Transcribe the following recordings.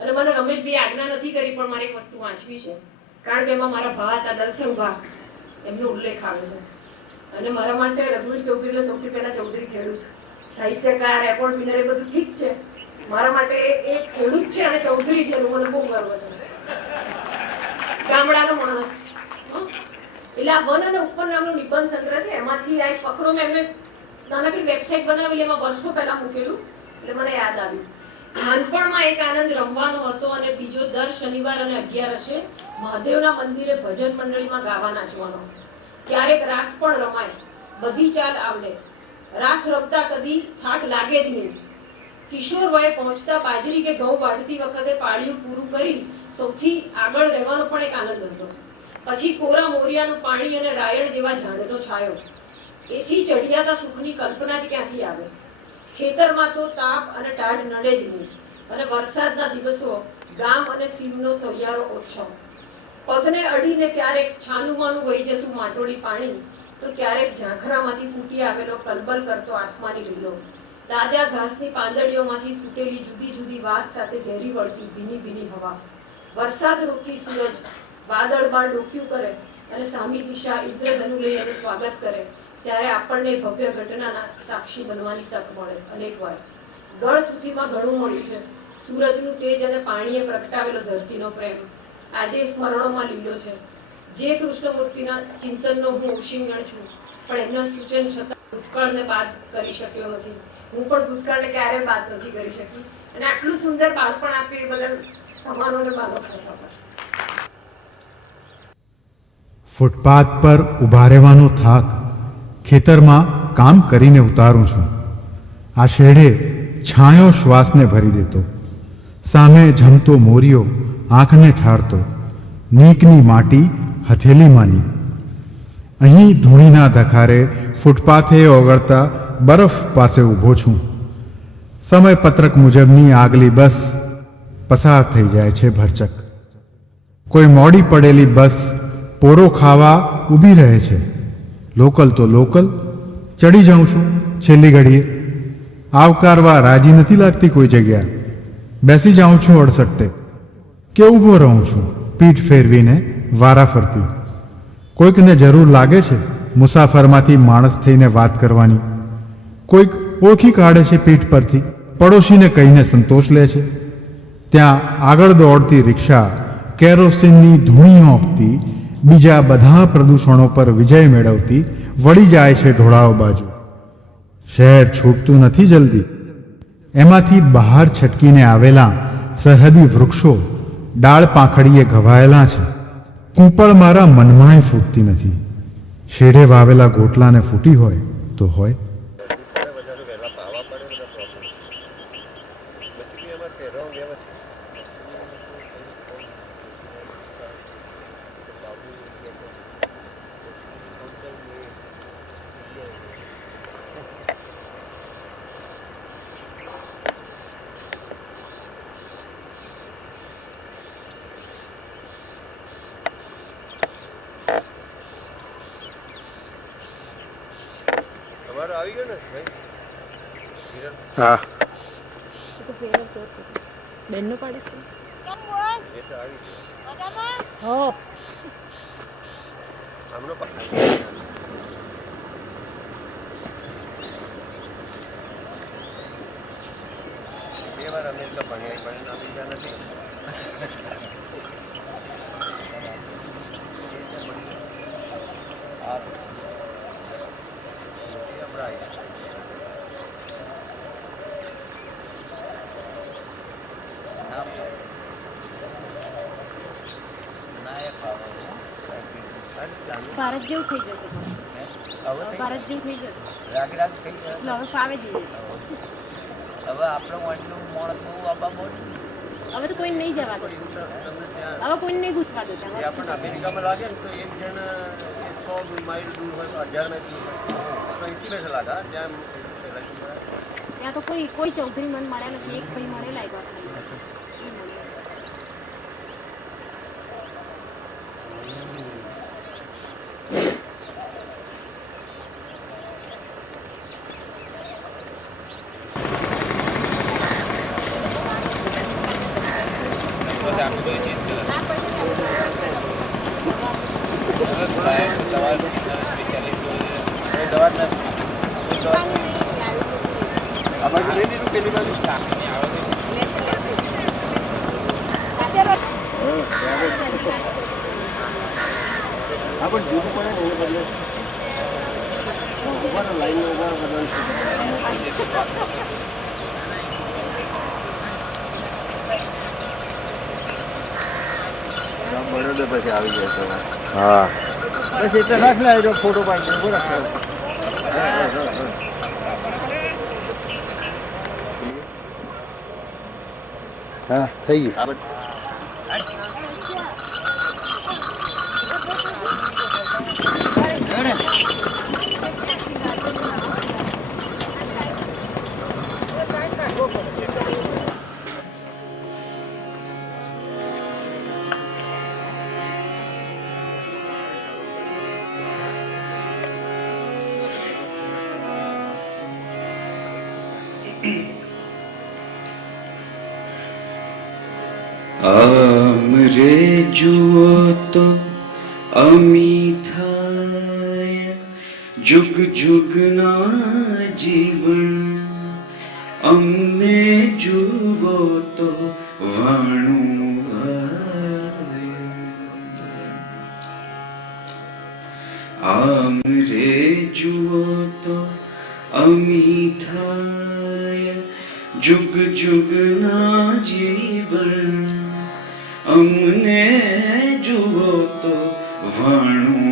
અને મને રમેશભાઈ આજ્ઞા નથી કરી, પણ મારે એક વસ્તુ વાંચવી છે. કારણ કે એમાં મારા ભા હતા દર્શન ભા. એમનો ઉલ્લેખ આવે છે. અને મારા માટે રઘુવીર ચૌધરીને સૌથી પહેલા ચૌધરી ખેડૂત. સાહિત્યકાર, એવોર્ડ વિનર એ બધું ઠીક છે. મારા માટે એ- ખેડૂત છે અને ચૌધરી છે એનું મને બહુ ગર્વ છે. ગામડાનો માણસ? એટલે આ વન અને ઉપર નામનો નિબંધ સંગ્રહ છે. એમાંથી આ એક ફકરો મેં એમને નાનકડી વેબસાઇટ બનાવેલી, એમાં વર્ષો પહેલા મૂકેલું. એટલે મને યાદ આવ્યું. નાનપણમાં એક આનંદ રમવાનો હતો અને બીજો દર શનિવાર અને અગિયારસે મહાદેવના મંદિરે ભજન મંડળીમાં ગાવા નાચવાનો. ક્યારેક રાસ પણ રમાય. બધી ચાલ આવડે. રાસ રમતા કદી થાક લાગે જ નહીં. કિશોર વયે પહોંચતા બાજરી કે ઘઉં વાઢતી વખતે પાળિયું પૂરું કરી સૌથી આગળ રહેવાનો પણ એક આનંદ હતો. પછી કોરા મોરિયાનું પાણી અને રાયણ જેવા ઝાડનો છાયો. એથી ચડિયાતા સુખની કલ્પના જ ક્યાંથી આવે? ખેતરમાં તો તાપ અને ટાઢ નડે જ નહીં. અને વરસાદના દિવસો ગામ અને સીમનો સહિયારો ઓછો પગને અડીને ક્યારેક છાનુમાનું વહી જતું માટોડી પાણી, તો ક્યારેક ઝાંખરામાંથી ફૂટી આવેલો કલબલ કરતો આસમાની લીલો. તાજા ઘાસની પાંદડીઓમાંથી ફૂટેલી જુદી જુદી વાસ સાથે ઘેરી વળતી ભીની ભીની હવા. વરસાદ રોકી સૂરજ વાદળ બાર ડોક્યું કરે અને સામી દિશા ઇન્દ્રધનુ લઈ એનું સ્વાગત કરે. ત્યારે આપણને ભવ્ય ઘટનાના સાક્ષી બનવાની તક મળે અનેકવાર. ગળ તૂથીમાં ઘણું મળ્યું છે. સૂરજનું તેજ અને પાણીએ પ્રગટાવેલો ધરતીનો પ્રેમ. આજે સ્મરણોમાં લીલો છે. જે કૃષ્ણમૂર્તિના ચિંતનનો હું ઉશિંગણ છું, પણ એમના સૂચન છતાં ભૂતકાળને બાદ કરી શક્યો નથી. હું પણ ભૂતકાળને ક્યારેય બાદ નથી કરી શકી. અને આટલું સુંદર બાળપણ આપ્યું એ બદલ તમારો ને મારો ફૂટપાથ પર ઊભા રહેવાનો થાક ખેતરમાં કામ કરીને ઉતારું છું. આ શેઢે છાંયો શ્વાસને ભરી દેતો. સામે જમતો મોરિયો આંખને ઠારતો. નીકની માટી હથેલી માની. અહીં ધૂળીના ધખારે ફૂટપાથે ઓગળતા બરફ પાસે ઊભો છું. સમય પત્રક મુજબની આગલી બસ પસાર થઈ જાય છે ભરચક. કોઈ મોડી પડેલી બસ પોરો ખાવા ઊભી રહે છે. લોકલ તો લોકલ, ચડી જાઉં છું છેલ્લી ઘડીએ. આવકારવા રાજી નથી લાગતી કોઈ જગ્યા બેસી જાઉં છું અડસટ્ટે કે ઊભો રહું છું પીઠ ફેરવીને વારા ફરતી. કોઈકને જરૂર લાગે છે મુસાફરમાંથી માણસ થઈને વાત કરવાની. કોઈક ઓળખી કાઢે છે પીઠ પરથી, પડોશીને કહીને સંતોષ લે છે. ત્યાં આગળ દોડતી રિક્ષા કેરોસીનની ધૂણી ઓંપતી બીજા બધા પ્રદૂષણો પર વિજય મેળવતી વળી જાય છે ઢોળાવ બાજુ. શહેર છૂટતું નથી જલ્દી. એમાંથી બહાર છટકીને આવેલા સરહદી વૃક્ષો ડાળ પાંખડીએ ઘવાયેલા છે. કૂંપળ મારા મનમાંય ફૂટતી નથી. શેઢે વાવેલા ગોટલાને ફૂટી હોય તો હોય વધારે વહેલા પાવા પડે બધા પ્રોબ્લેમ પછી એમાં પહેરવા વ્યવસ્થિત તમારો આવી ગયો ને ભાઈ? હા. બેનનો પાડીશ હો. આમનો પણ બે વાર અમેરિકા ભણ્યા પણ બીજા નથી આ મોટી હમણાં આવી. ના ના એ ખાવા ભારત જેવું થઈ જશે હવે ભારત જેવું થઈ જશે. રાગ રાગ થઈ જશે. હવે ફાવે જઈએ હવે આપણો વાંચનું મોણ બહુ આપવા બહુ હવે તો કોઈ નહીં જવા દે. હવે કોઈને નહીં ઘૂસવા દે. આપણને અમેરિકામાં લાગે ને તો એક જણ સો માઇલ દૂર હોય તો હજાર માઇલ દૂર હોય. તો લાગે ત્યાં ત્યાં તો કોઈ કોઈ ચૌધરી મન મળ્યા નથી. એક ભાઈ મળેલા એક વાર ખાલી. ઈ મળ્યા. ના પછી આ બાજુ લઈ લીધું પેલી બાજુ હા પણ જૂનું પડે ને એ બદલે ઊભા લાઈનમાં ઊભા બરોડા પછી આવી જાય તો. હા. બસ એટલે રાખ લે ફોટો પાડી દે બોલા હા થઈ ગયું. આમરે જુઓ તો અમી થાય જુગ જુગના જીવન અમને જુઓ તો વાણું આમ રે જુઓ તો અમી થાય જુગ જુગના જીવન અમને જુઓ તો વણું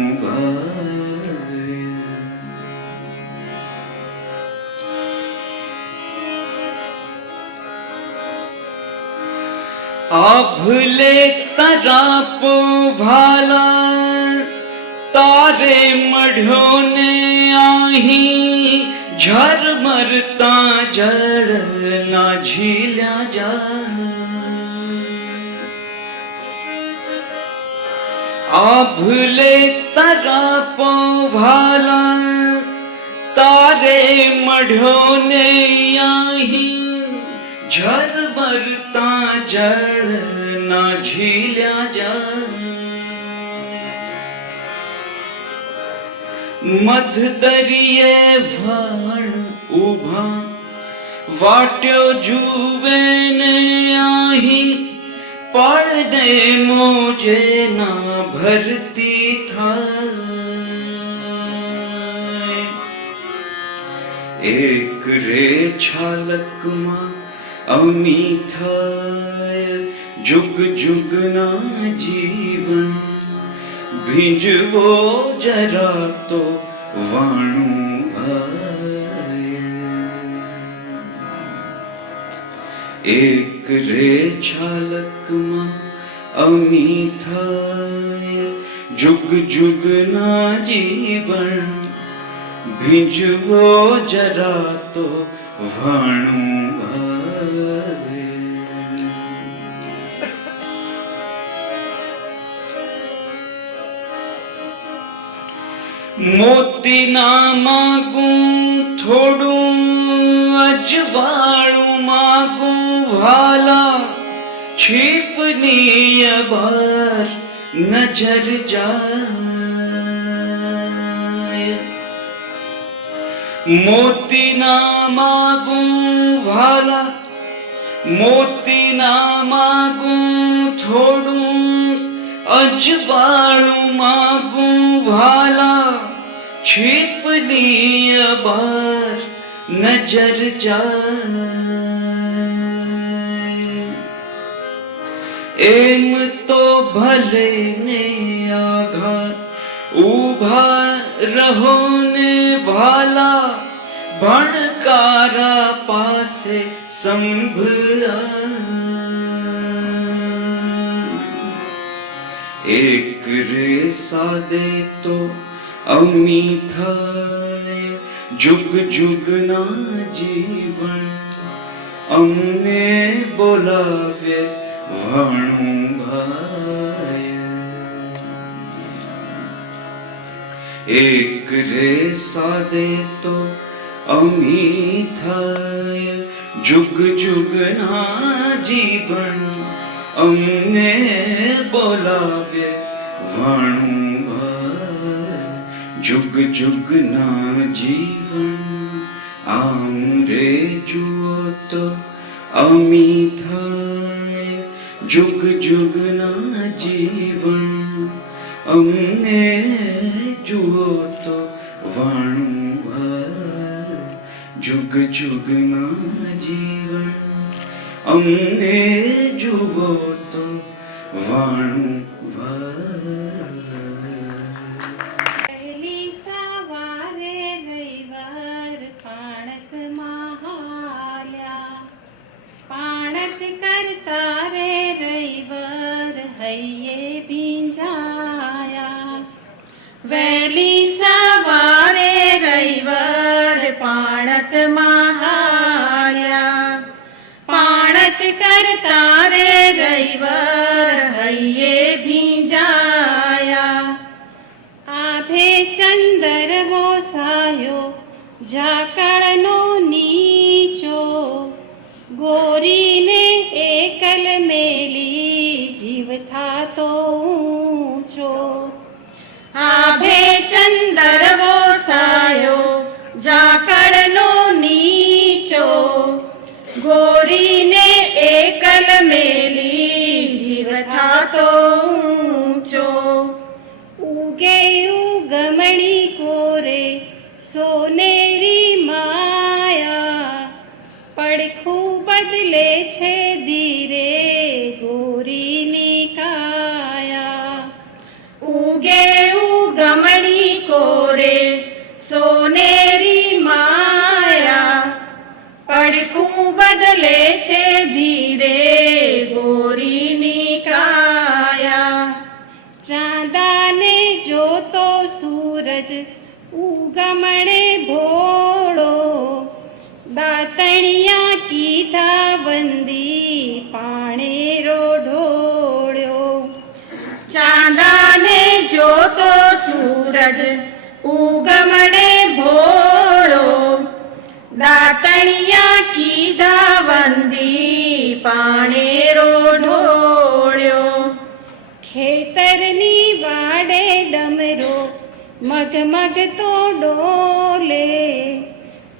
આભલે તરાપો ભાલા તારે મઢ્યો ને આહી ઝરમરતા જળ ના ઝીલ્યા જા. આભલે તરાપો ભાલા તારે મઢ્યો ને આહી ઝરમરતા જળ ના ઝીલ્યા જા મધ દરિયે વાણ ઊભા વાટ્યો જુએ ને આહી પડને મોજે ના ભરતી થાય. એક રે છાલકમાં અમી થાય. જુગ જુગના જીવન ભીજવો જરા તો વાણું એક રે છાલકમાં અમી થાય. જુગ જુગના જીવન ભીંજવો જરા તો વાણું ભાવે મોતી ના માગું થોડું અજવાળું માગું ભાલા છીપની બાર નજર જાય. મોતી ના માગું ભાલા મોતી ના માગું થોડું અજવાળું માગું ભાલા છીપની બાર નજર જાય. એમ તો ભલે ને આઘાત ઊભા રહો ને ભાલા ભણકારા પાસે સંભળા એક રે સાદે તો અમી થાય જુગ જુગના જીવન અમને બોલાવે વાણું ભાય એક રે સાદે તો અમી થાય જુગ જુગના જીવન અમને બોલાવે વાણું જુગ જુગના જીવન આમ રે જુઓ તો અમી થાય જુગ જુગના જીવન અમને જુઓ તો વાણું જુગ જુગના જીવન અમને જુઓ તો વાણું વોસાયો ઝાકળનો નીચો, ગોરીને એકલ મેલી, જીવ થાતો ઊંચો. આભે ચંદર વોસાયો, ઝાકળનો નીચો, ગોરીને એકલ મેલી, જીવ થાતો ઉગમણે ભોળો દાતણિયા કીધા વંદી પાણે ઢોળ્યો ચાંદાને જોતો સૂરજ, ઉગમણે ભોળો. દાતણિયા કીધા વંદી પાણે ઢોળ્યો મગમગ તો ડોલે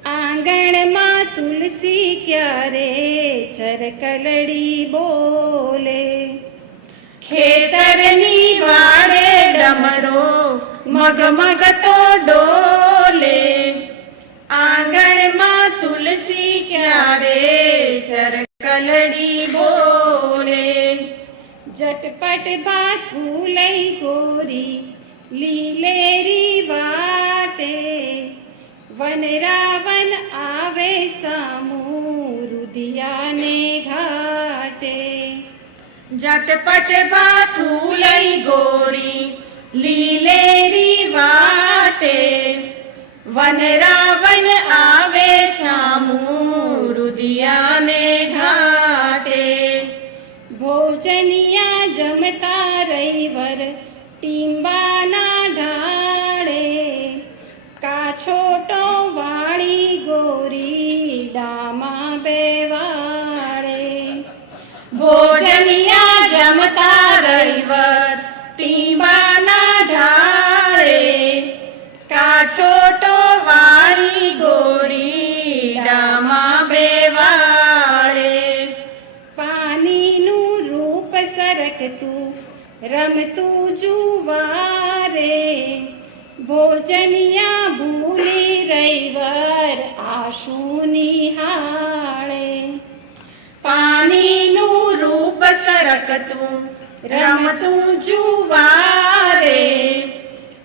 આંગણમાં તુલસી ક્યારે ચરકલડી બોલે? ખેતરની વાડે ડમરો મગમગ તો ડોલે આંગણમાં તુલસી ક્યારે ચરકલડી બોલે? ઝટપટ બાથું લઈ ગોરી લીલેરી વાટે વનરાવન આવે સામુ રુધિયાને ઘાટે. જટપટ બાથું લઈ ગોરી લીલેરી વાટે વનરાવન આવે સામુ રુદિયાને ઘાટે. ભોજનિયા જમતા કાછોટો વાળી ગોરી ડામા બેવાળે. પાણીનું રૂપ સરકતું રમતું જુવારે. ભોજનિયા ભૂલી રૈવર આશુ નિહાળે પાણીનું રૂપ સરકતું રમતું જુવારે.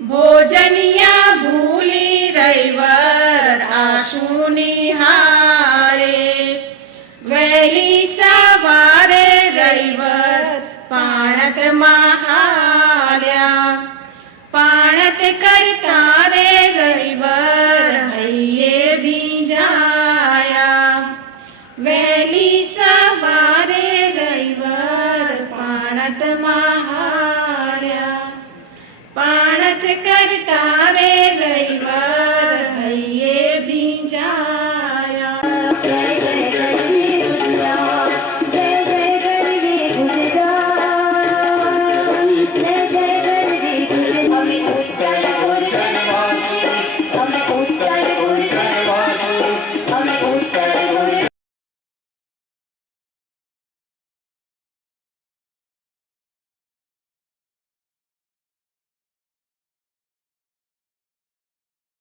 ભોજનિયા ભૂલી રૈવર આશુની નિહાળે